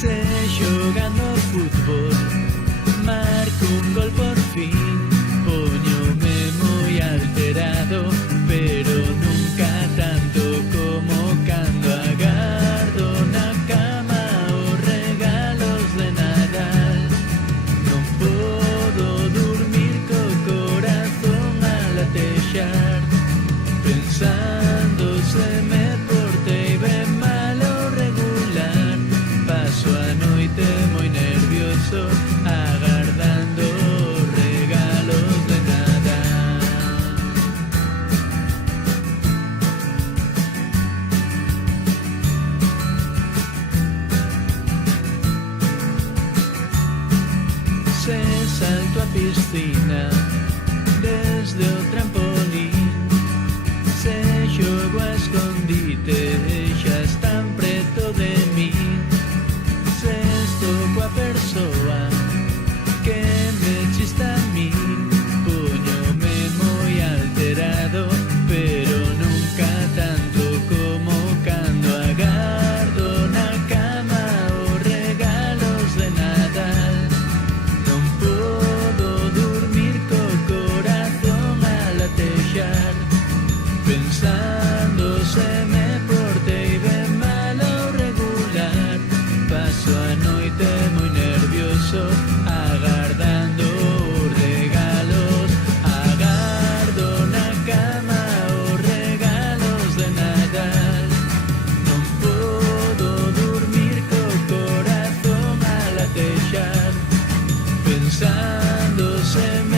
Se xogando fútbol, marco un gol por fin. Poñome moi alterado, pero nunca tanto como cando agardo na cama os regalos de Nadal. Non podo dormir co corazón a latexar, pensando se me portei ben mal ou regular. Paso a noite moi nervioso, agardando os regalos de Nadal. Se salto a piscina desde o trampolín, se xogo a escondite, xa están preto de min. Se estou coa persoa que me chista a min, poñome moi alterado, pero nunca tanto como cando agardo na cama os regalos de Nadal. Non podo dormir co corazón a latexar, pensando se me portei ben mal ou regular. Paso a noite moi nervioso, agardando os regalos. Agardo na cama os regalos de Nadal. Non podo dormir co corazón a latexar, pensando se me